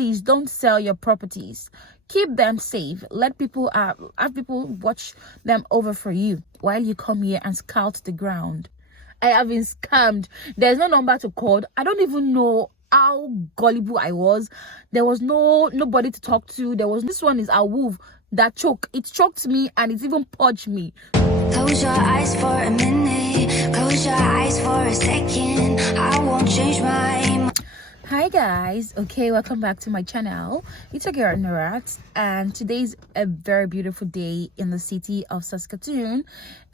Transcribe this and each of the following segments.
Please don't sell your properties. Keep them safe. Let people have people watch them over for you while you come here and scout the ground. I have been scammed. There's no number to call. I don't even know how gullible I was. There was nobody to talk to. This one is a wolf that it choked me and it even purged me. Close your eyes for a minute, close your eyes for a second. I won't change my mind. Hi guys, okay, welcome back to my channel. It's a girl Narat, and today's a very beautiful day in the city of Saskatoon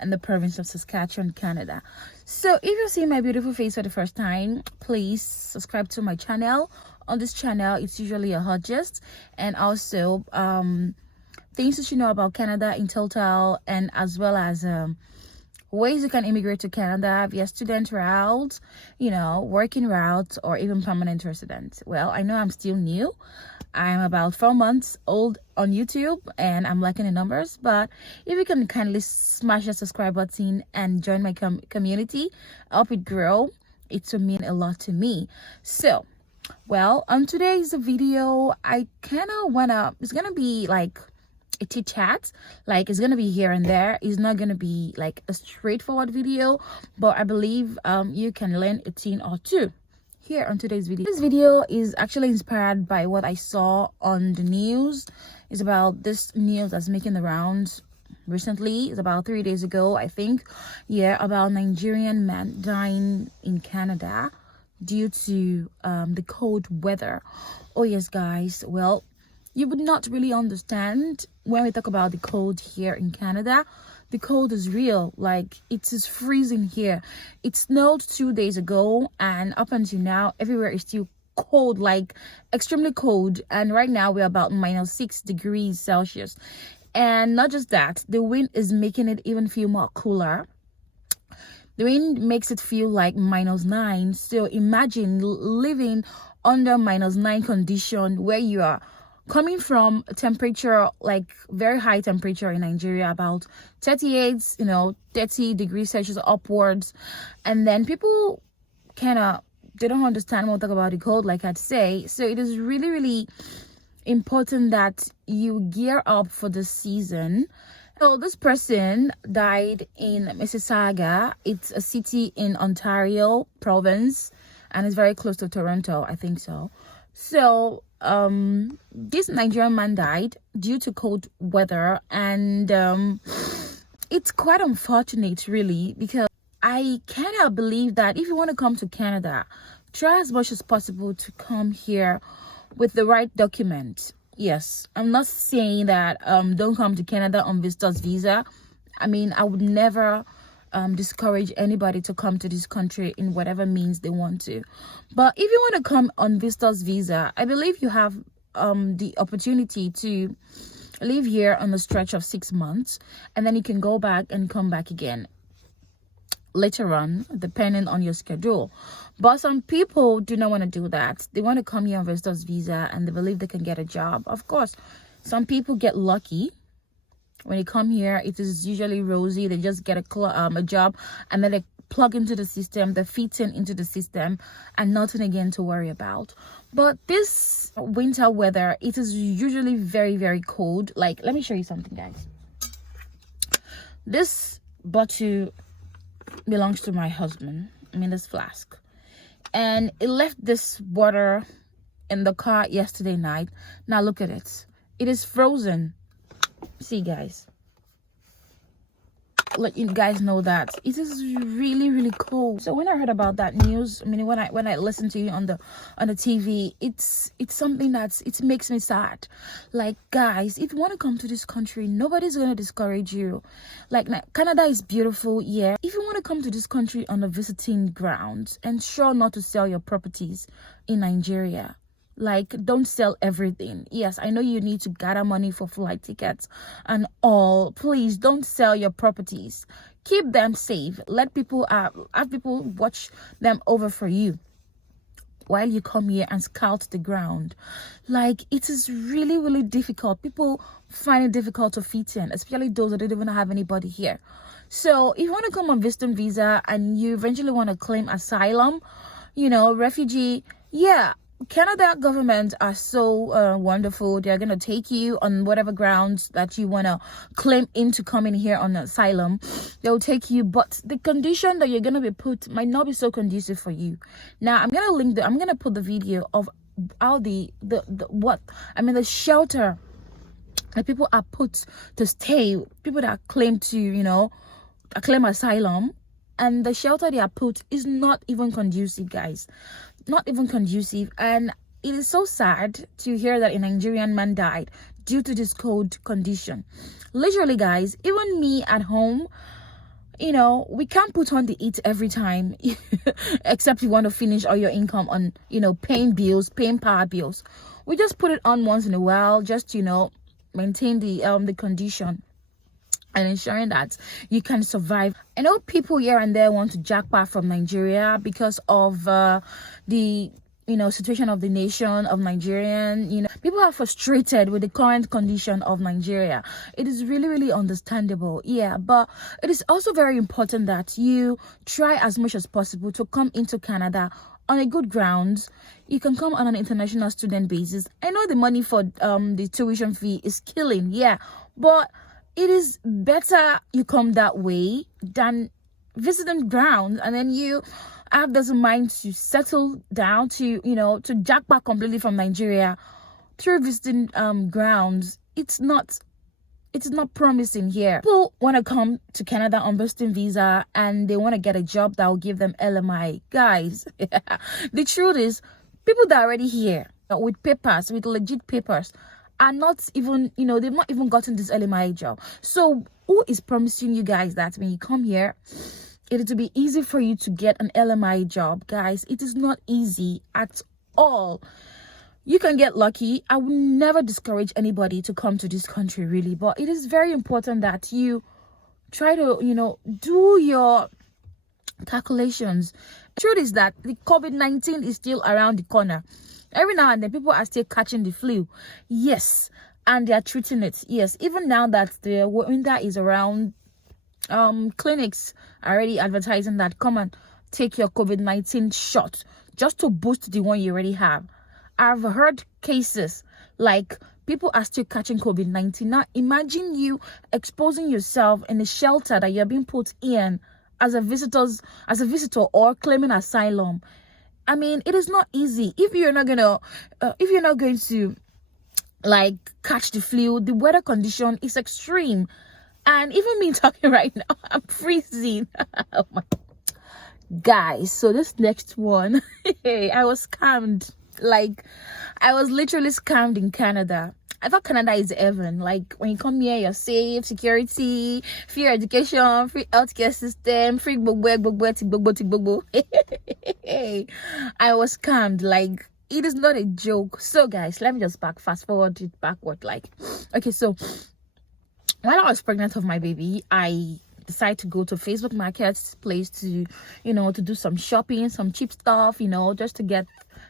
and the province of Saskatchewan, Canada. So if you're seeing my beautiful face for the first time, please subscribe to my channel. On this channel, it's usually a hot gist and also things that you know about Canada in total, and as well as ways you can immigrate to Canada via student route, working route, or even permanent resident. Well, I know I'm still new. I'm about 4 months old on YouTube and I'm liking the numbers, but if you can kindly smash the subscribe button and join my community, help it grow, it will mean a lot to me. So, well, on today's video, I kind of it's gonna be like a chit chat, like it's gonna be here and there. It's not gonna be like a straightforward video, but I believe you can learn a thing or two here on today's video. This video is actually inspired by what I saw on the news. It's about this news that's making the rounds recently. It's about 3 days ago, I think. Yeah, about Nigerian man dying in Canada due to the cold weather. Oh yes, guys, well, you would not really understand when we talk about the cold here in Canada. The cold is real. Like, it is freezing here. It snowed 2 days ago, and up until now, everywhere is still cold, like extremely cold. And right now, we're about -6 degrees Celsius. And not just that, the wind is making it even feel more cooler. The wind makes it feel like -9. So imagine living under -9 condition where you are coming from a temperature, like very high temperature in Nigeria, about 38, 30 degrees Celsius upwards. And then people they don't understand when we talk about the cold, like I'd say. So it is really, really important that you gear up for the season. So this person died in Mississauga. It's a city in Ontario province, and it's very close to Toronto, I think so. So this Nigerian man died due to cold weather, and it's quite unfortunate, really, because I cannot believe that if you want to come to Canada, try as much as possible to come here with the right document. Yes, I'm not saying that don't come to Canada on visitor's visa. I mean, I would never discourage anybody to come to this country in whatever means they want to. But if you want to come on visitor's visa, I believe you have the opportunity to live here on a stretch of 6 months, and then you can go back and come back again later on, depending on your schedule. But some people do not want to do that. They want to come here on visitor's visa and they believe they can get a job. Of course, some people get lucky. When they come here, it is usually rosy. They just get a job, and then they plug into the system, they fit into the system, and nothing again to worry about. But this winter weather, it is usually very, very cold. Like, let me show you something, guys. This bottle belongs to my husband. I mean, this flask. And it left this water in the car yesterday night. Now look at it. It is frozen. See, guys, let you guys know that it is really, really cold. So when I heard about that news, I mean, when I listened to you on the TV, it's something it makes me sad. Like, guys, if you want to come to this country, nobody's going to discourage you. Like, Canada is beautiful, yeah. If you want to come to this country on a visiting ground, ensure not to sell your properties in Nigeria. Like, don't sell everything. Yes, I know you need to gather money for flight tickets and all. Please don't sell your properties. Keep them safe. Let people have people watch them over for you while you come here and scout the ground. Like, it is really, really difficult. People find it difficult to fit in, especially those that don't even have anybody here. So if you want to come on visiting visa and you eventually want to claim asylum, refugee, yeah, Canada government are so wonderful. They're gonna take you on whatever grounds that you wanna claim into coming here on asylum. They'll take you, but the condition that you're gonna be put might not be so conducive for you. Now I'm gonna put the video of how the shelter that people are put to stay, people that claim to, claim asylum, and the shelter they are put is not even conducive, guys. Not even conducive. And it is so sad to hear that a Nigerian man died due to this cold condition. Literally, guys, even me at home, we can't put on the heat every time except you want to finish all your income on, paying bills, paying power bills. We just put it on once in a while, just maintain the condition and ensuring that you can survive. I know people here and there want to japa from Nigeria because of the situation of the nation of Nigerian. People are frustrated with the current condition of Nigeria. It is really, really understandable, yeah, but it is also very important that you try as much as possible to come into Canada on a good grounds. You can come on an international student basis. I know the money for the tuition fee is killing, yeah, but it is better you come that way than visiting grounds and then you have this mind to settle down to jack back completely from Nigeria through visiting grounds. It's not promising here. People want to come to Canada on visiting visa and they want to get a job that will give them LMI. Guys, the truth is, people that are already here with papers, with legit papers, are not even, they've not even gotten this LMI job. So who is promising you guys that when you come here, it will be easy for you to get an LMI job? Guys, it is not easy at all. You can get lucky. I would never discourage anybody to come to this country, really, but it is very important that you try to, do your calculations. The truth is that the COVID-19 is still around the corner. Every now and then, people are still catching the flu. Yes, and they are treating it. Yes, even now that the winter is around, clinics are already advertising that come and take your COVID-19 shot just to boost the one you already have. I've heard cases like people are still catching COVID-19. Now, imagine you exposing yourself in a shelter that you're being put in as a visitor or claiming asylum. I mean, it is not easy. If you're not going to like catch the flu, the weather condition is extreme. And even me talking right now, I'm freezing. Oh my. Guys, so this next one, I was scammed. Like, I was literally scammed in Canada. I thought Canada is heaven. Like, when you come here, you're safe, security, free education, free healthcare system, free gbogbo. I was scammed. Like, it is not a joke. So, guys, let me just fast forward it backward. Like, okay, so while I was pregnant of my baby, I decided to go to Facebook Marketplace to, to do some shopping, some cheap stuff, just to get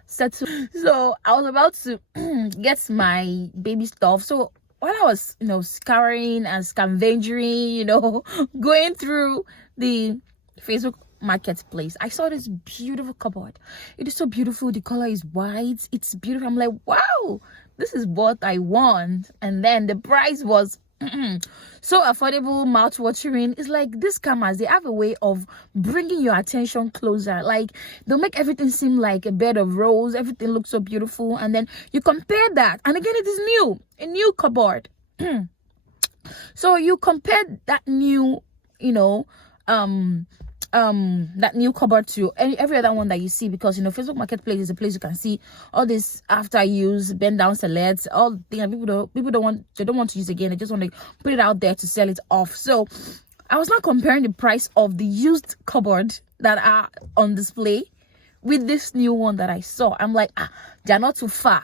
settled. So I was about to get my baby stuff. So while I was, scouring and scavenging, going through the Facebook Marketplace, I saw this beautiful cupboard. It is so beautiful. The color is white. It's beautiful. I'm like, wow, this is what I want. And then the price was so affordable, mouth-watering. It's like these scammers, they have a way of bringing your attention closer. Like, they'll make everything seem like a bed of roses. Everything looks so beautiful, and then you compare that, and again, it is a new cupboard. So you compare that new that new cupboard to every other one that you see, because Facebook Marketplace is a place you can see all this after use, bend down selects, all things people don't want to use again. They just want to put it out there to sell it off. So I was not comparing the price of the used cupboard that are on display with this new one that I saw. I'm like, they're not too far,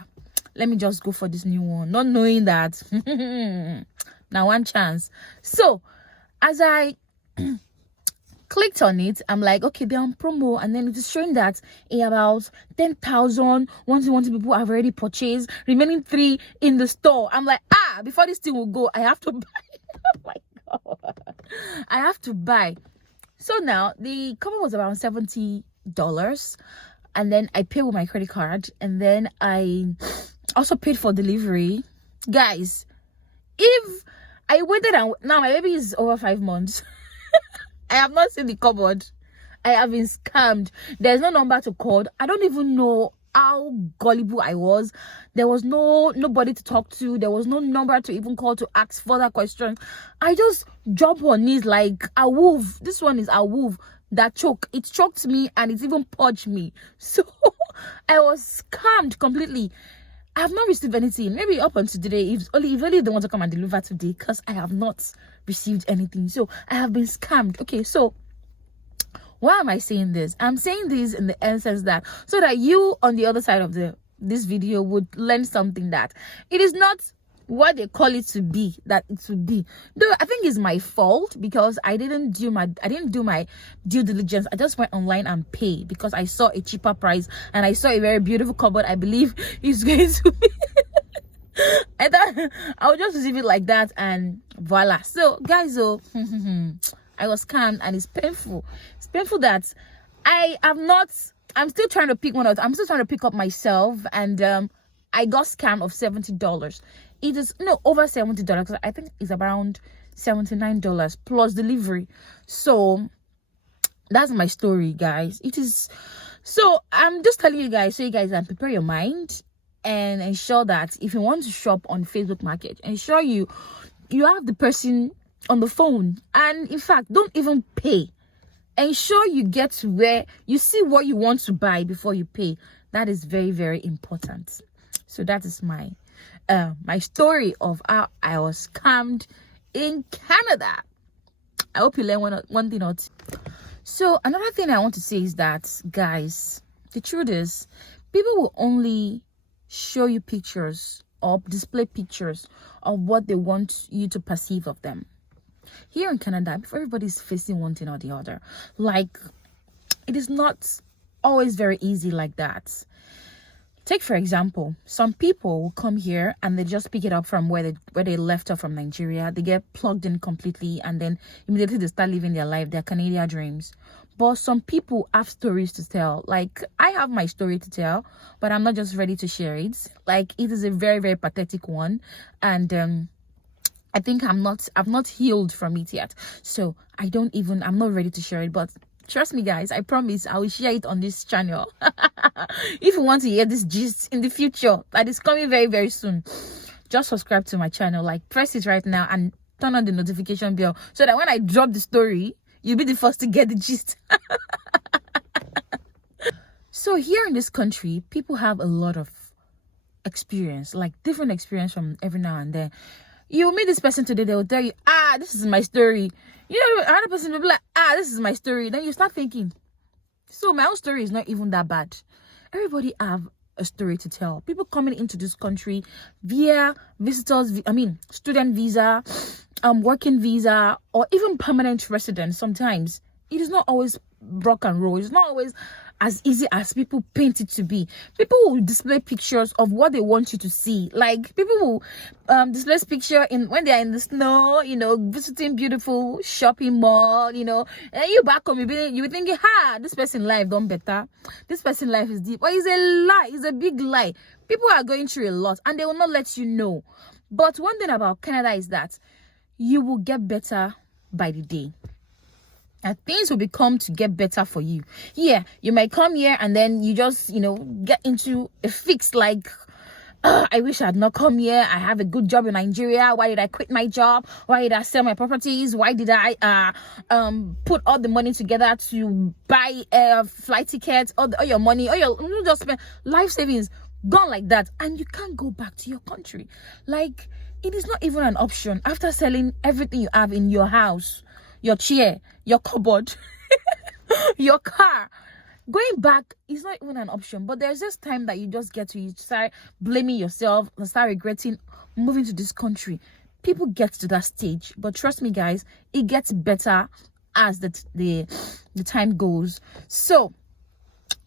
let me just go for this new one, not knowing that now one chance. So as I clicked on it, I'm like, okay, they're on promo, and then it is showing that about 10,000 120 people have already purchased, remaining 3 in the store. I'm like, before this thing will go, I have to buy. Oh my god, I have to buy. So now the cover was around $70. and then I pay with my credit card, and then I also paid for delivery. Guys, if I waited, and now my baby is over 5 months, I have not seen the cupboard. I have been scammed. There's no number to call. I don't even know how gullible I was. There was nobody to talk to. There was no number to even call to ask further questions. I just jumped on knees like a wolf. This one is a wolf that choke. It choked me and it even purged me. So I was scammed completely. I have not received anything. Maybe up until today, if only they want to come and deliver today, because I have not received anything. So I have been scammed. Okay, so why am I saying this? I'm saying this in the essence that so that you on the other side of this video would learn something, that it is not what they call it to be that it should be. Though I think it's my fault because I didn't do my due diligence. I just went online and paid because I saw a cheaper price and I saw a very beautiful cupboard. I believe it's going to be I thought I would just receive it like that, and voila. So guys, I was scammed, and it's painful. It's painful that I'm still trying to pick one out. I'm still trying to pick up myself, and I got scammed of $70. It is over $70 because I think it's around $79 plus delivery. So that's my story, guys. It is. So I'm just telling you guys, so you guys can prepare your mind and ensure that if you want to shop on Facebook Market, ensure you have the person on the phone, and in fact, don't even pay. Ensure you get to where you see what you want to buy before you pay. That is very, very important. So that is my story of how I was scammed in Canada. I hope you learn one thing or two. So another thing I want to say is that, guys, the truth is, people will only show you pictures or display pictures of what they want you to perceive of them. Here in Canada, everybody's facing one thing or the other. Like, it is not always very easy like that. Take, for example, some people will come here and they just pick it up from where they left off from Nigeria. They get plugged in completely, and then immediately they start living their life, their Canadian dreams. But some people have stories to tell. Like, I have my story to tell, but I'm not just ready to share it. Like, it is a very, very pathetic one, and I think I've not healed from it yet. So I'm not ready to share it, but trust me, guys, I promise I will share it on this channel. If you want to hear this gist in the future, that is coming very, very soon, just subscribe to my channel. Like, press it right now and turn on the notification bell so that when I drop the story, you'll be the first to get the gist. So here in this country, people have a lot of experience, like different experience from every now and then. You will meet this person today, they will tell you, this is my story. You know, another person will be like, this is my story. Then you start thinking, so my own story is not even that bad. Everybody have a story to tell. People coming into this country via student visa, working visa, or even permanent residence. Sometimes it is not always rock and roll. It's not always as easy as people paint it to be. People will display pictures of what they want you to see. Like, people will display picture when they are in the snow, visiting beautiful shopping mall, and you back home, you be thinking, this person life done better. This person life is deep. But it's a lie. It's a big lie. People are going through a lot, and they will not let you know. But one thing about Canada is that you will get better by the day. And things will become to get better for you. Yeah, you might come here and then you just, get into a fix like, I wish I had not come here. I have a good job in Nigeria. Why did I quit my job? Why did I sell my properties? Why did I put all the money together to buy flight tickets, all your money, you just spend life savings gone like that, and you can't go back to your country. Like, it is not even an option after selling everything you have in your house, your chair, your cupboard, your car. Going back is not even an option. But there's this time that you just get to, you start blaming yourself and start regretting moving to this country. People get to that stage, but trust me, guys, it gets better as the time goes. So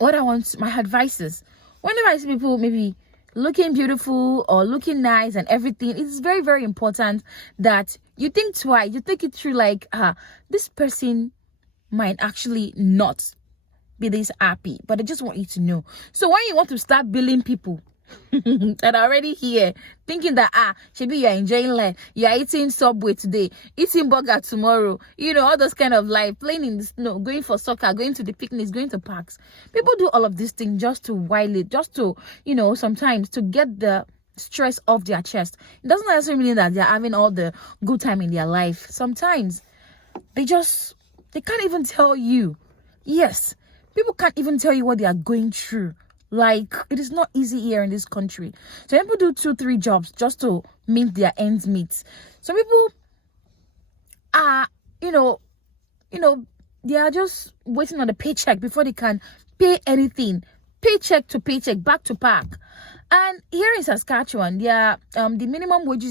my advice is, whenever I see people maybe looking beautiful or looking nice and everything, it's very, very important that you think twice. You think it through, like, this person might actually not be this happy, but I just want you to know. So when you want to start billing people that are already here, thinking that maybe you're enjoying life, you're eating Subway today, eating burger tomorrow, all those kind of life, playing in the snow, going for soccer, going to the picnics, going to parks. People do all of these things just to while it, just to sometimes to get the stress off their chest. It doesn't necessarily mean that they're having all the good time in their life. Sometimes they can't even tell you. Yes, people can't even tell you what they are going through. Like, it is not easy here in this country. So people do 2-3 jobs just to meet their ends meet. Some people are, they are just waiting on the paycheck before they can pay anything. Paycheck to paycheck, back to back. And here in Saskatchewan, the minimum wage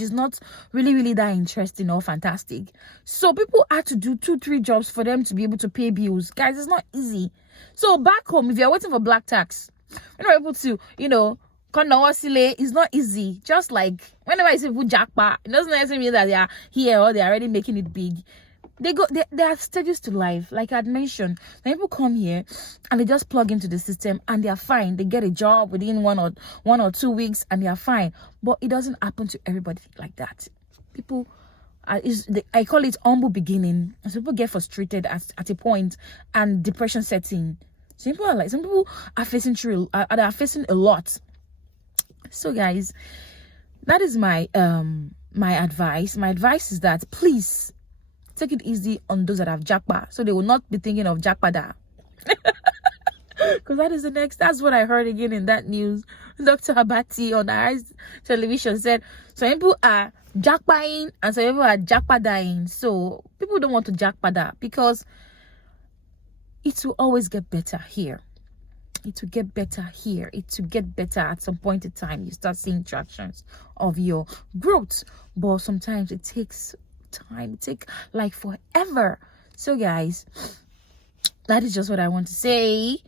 is not really that interesting or fantastic. So people had to do 2-3 jobs for them to be able to pay bills. Guys, it's not easy. So back home, if you're waiting for black tax, you're not able to, it's not easy. Just like whenever I say Japa, it doesn't necessarily mean that they are here or they're already making it big. There are stages to life. Like I'd mentioned, when people come here and they just plug into the system and they're fine. They get a job within 1 or 2 weeks and they're fine. But it doesn't happen to everybody like that. People, I call it humble beginning. So people get frustrated at a point and depression sets in. Some people are facing a lot. So guys, that is my advice. My advice is that please take it easy on those that have Japa, so they will not be thinking of Japada. Because that's what I heard again in that news. Dr. Abati on Eyes Television said some people are Japaing and some people are Japadaing. So people don't want to Japada because it will always get better here. It will get better here. It will get better at some point in time. You start seeing tractions of your growth. But sometimes it takes time. It takes like forever. So guys, that is just what I want to say.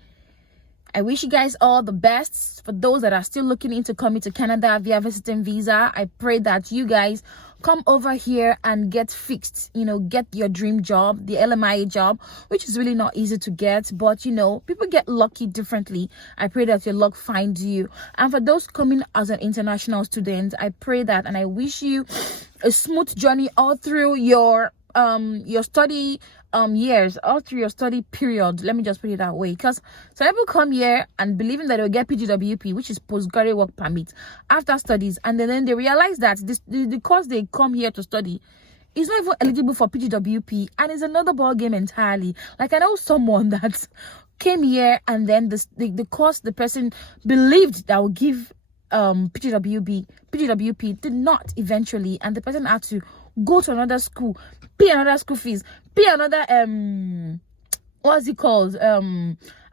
I wish you guys all the best. For those that are still looking into coming to Canada via visiting visa, I pray that you guys come over here and get fixed, get your dream job, the LMIA job, which is really not easy to get, but people get lucky differently. I pray that your luck finds you. And for those coming as an international student, I pray that and I wish you a smooth journey all through your study years, all through your study period. Let me just put it that way, because some people come here and believing that they'll get PGWP, which is postgraduate work permit, after studies, and then they realize that the course they come here to study is not even eligible for PGWP, and it's another ball game entirely. Like I know someone that came here and then the course the person believed that would give PGWP did not eventually, and the person had to go to another school, pay another school fees, pay another what's it called,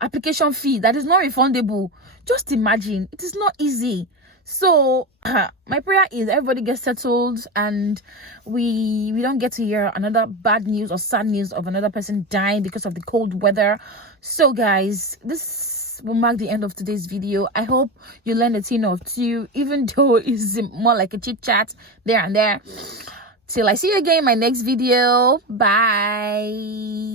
application fee that is not refundable. Just imagine, it is not easy. So my prayer is everybody gets settled and we don't get to hear another bad news or sad news of another person dying because of the cold weather. So guys, this will mark the end of today's video. I hope you learned a thing or two, even though it's more like a chit chat there and there. Till I see you again in my next video. Bye.